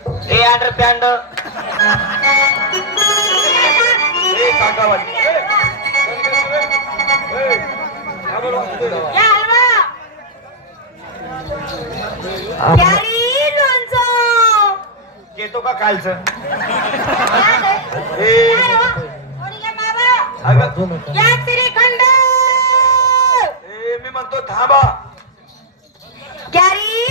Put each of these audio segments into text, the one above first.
A under पॅन्ड ए काकावाली या हलवा प्यारी लोणचं येतो का कालचं ए अगं या श्रीखंड ए मी म्हणतो थांबा प्यारी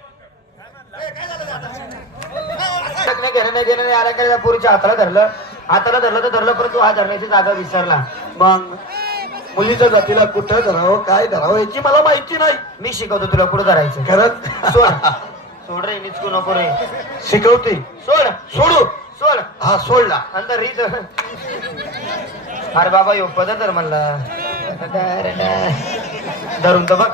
नाही घेणं नाही देणं नाही आला का पोरीच्या हाताला धरलं तर धरलं परंतु हा धरण्याची जागा विसरला. मग मुलीच्या जातीला कुठं धरावं काय धरावं याची मला माहिती नाही. मी शिकवतो तुला कुठं धरायचं. खरंच सोड रे निचकू नको रे. शिकवते सोड सोडू सोड हा सोडला अंतर रीत. अरे बाबा यो पद तर म्हणला धरून तर बघ.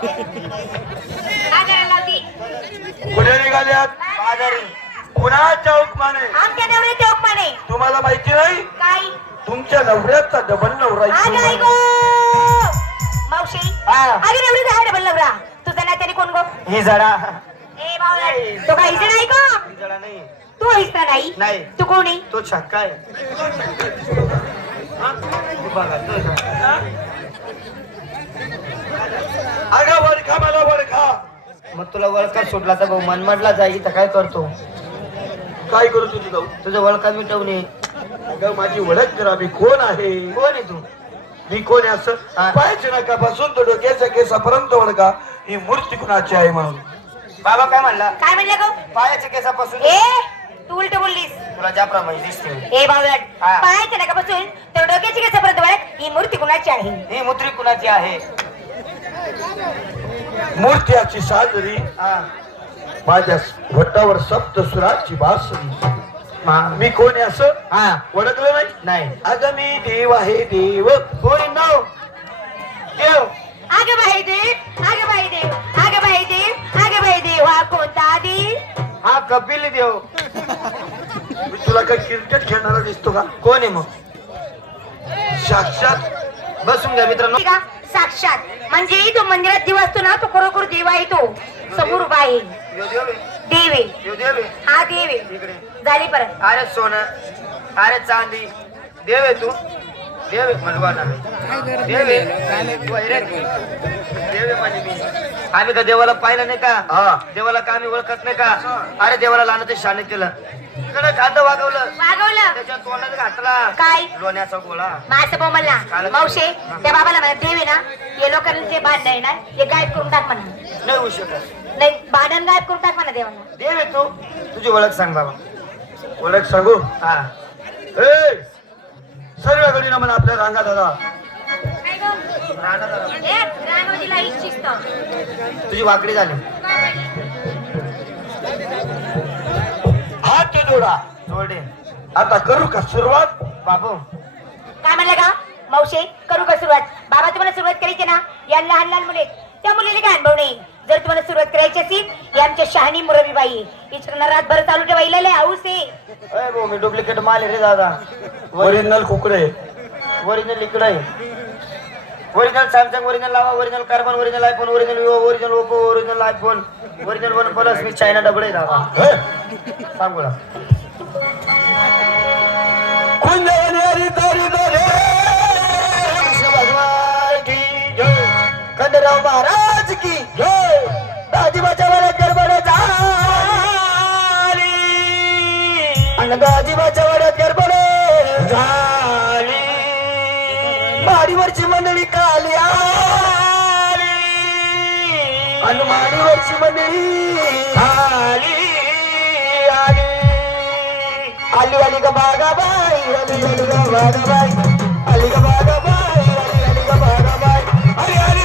कुठे निघाल्यात बाजारी पुन्हा चौकमाने आमच्या नवरे चौकमाने तुम्हाला माहिती नाही काय तुमच्या नवऱ्याचा डबल नवरा आज इथे आई नाही. गो मावशी हा. अरे नवरी आहे डबल नवरा तुझा नात्याने कोण गो ही जडा ए बावला तो काही नाही का ही जडा नाही तू हिस्सा नाही नाही तू कोण आहे तो छक्का आहे. हा? तू बघा, तो छक्का. अगं वडखा मला वडखा मग तुला वळखा सुटला तर भाऊ मनमडला जाईल तर काय करतो. काय करू तुझी जाऊ तुझं वळखा मिटवणे. अगं माझी ओळख करा मी कोण आहे कोण आहे तू. मी कोण आहे असं हा. पायाच्या नकापासून तो डोक्याच्या केसापर्यंत ओळखा ही मूर्ती कुणाची आहे म्हणून. बाबा काय म्हणला काय म्हणलं गो पायाच्या केसापासून ए तू उलट बोललीस तुला ज्याप्रमाणे दिसते ए बावलट हा. पायाच्या नकापासून तर डोक्याची केसापर्यंत वळख ही मूर्ती कुणाची आहे ही मुद्री कुणाची आहे. मूर्त्याची साजरी हा. माझ्या वटावर सप्त सुराची बासरी. मा- मी कोण आहे असं हा ओळखलं नाही नाही अगं मी देव आहे देव कोणी नाव देव. आगे बाई देव आगे बाई देव आगे बाई देव आगे बाई देव हा कोणता देव हा कपिल देव. मी तुला काय क्रिकेट खेळणारा दिसतो का कोण आहे मग. साक्षात बसून घ्या मित्रांनो. का साक्षात म्हणजे तो मंदिरात देव असतो ना तो खरोखर देव आहे तो समोर उभा आहे यो देव आहे. देव आहे यो देव आहे. हा देव आहे इकडे झाली परत अरे सोनं अरे चांदी देव आहे तू. देव आहे मनवाना देव आहे तू आहे रे. देव आहे म्हणजे मी. आम्ही का देवाला पाहिलं नाही का. हा देवाला का आम्ही ओळखत नाही का. अरे देवाला लहान ते शाने केलं इकडे खातं वागवलं वागवलं त्याच्या तोंडात घातला काय लोण्याचा गोळा. माझं भाऊ म्हणला मावशे त्या बाबाला म्हणा देव आहे ना हे लोकांना जे भांडण आहे ना ते गायब करून टाक म्हणा नाही होऊ शकत. नाही भांडण गायब करून टाक म्हणा देवाला देव आहे तू. तुझी ओळख सांग बाबा. ओळख सांगू हा ए सर्व गडी ना म्हणा आपल्या रांगा दादा काय गं? ए, रानोजीला हीच शिस्त. तुझी वाकडी झाली. हात जोडा जोडे आता करू का सुरुवात बाबू. काय म्हणलं का मावशे करू का सुरुवात बाबा तुम्हाला सुरुवात करायची ना या लहान लहान मुले त्या मुलीला काय अनुभव नाही जर तुम्हाला सुरुवात करायची असेल ही आमच्या शहाणी मुरबी बाई आहे हिच्याकडनं रातभर चालू ठेवायला लय हाऊस आहे अय भाऊ मी डुप्लिकेट माल आहे रे दादा. ओरिजिनल कुकडे ओरिजिनल इकडे आहे. Original Samsung original Lava original Karbonn original iPhone original Vivo original Oppo original iPhone original OnePlus Mi China double आहे दादा. सांग बोला. खंडराव महाराज की दादी बचावाला गडबड झाली आणि दादी बचावाला गडबड झाली. माडीवरची मंडळी काली आली आणि माडीवरची मंडळी आली आली आली आली ग बागाबाई आली आली ग बागाबाई आली ग बागाबाई आली आली ग बागाबाई आली आली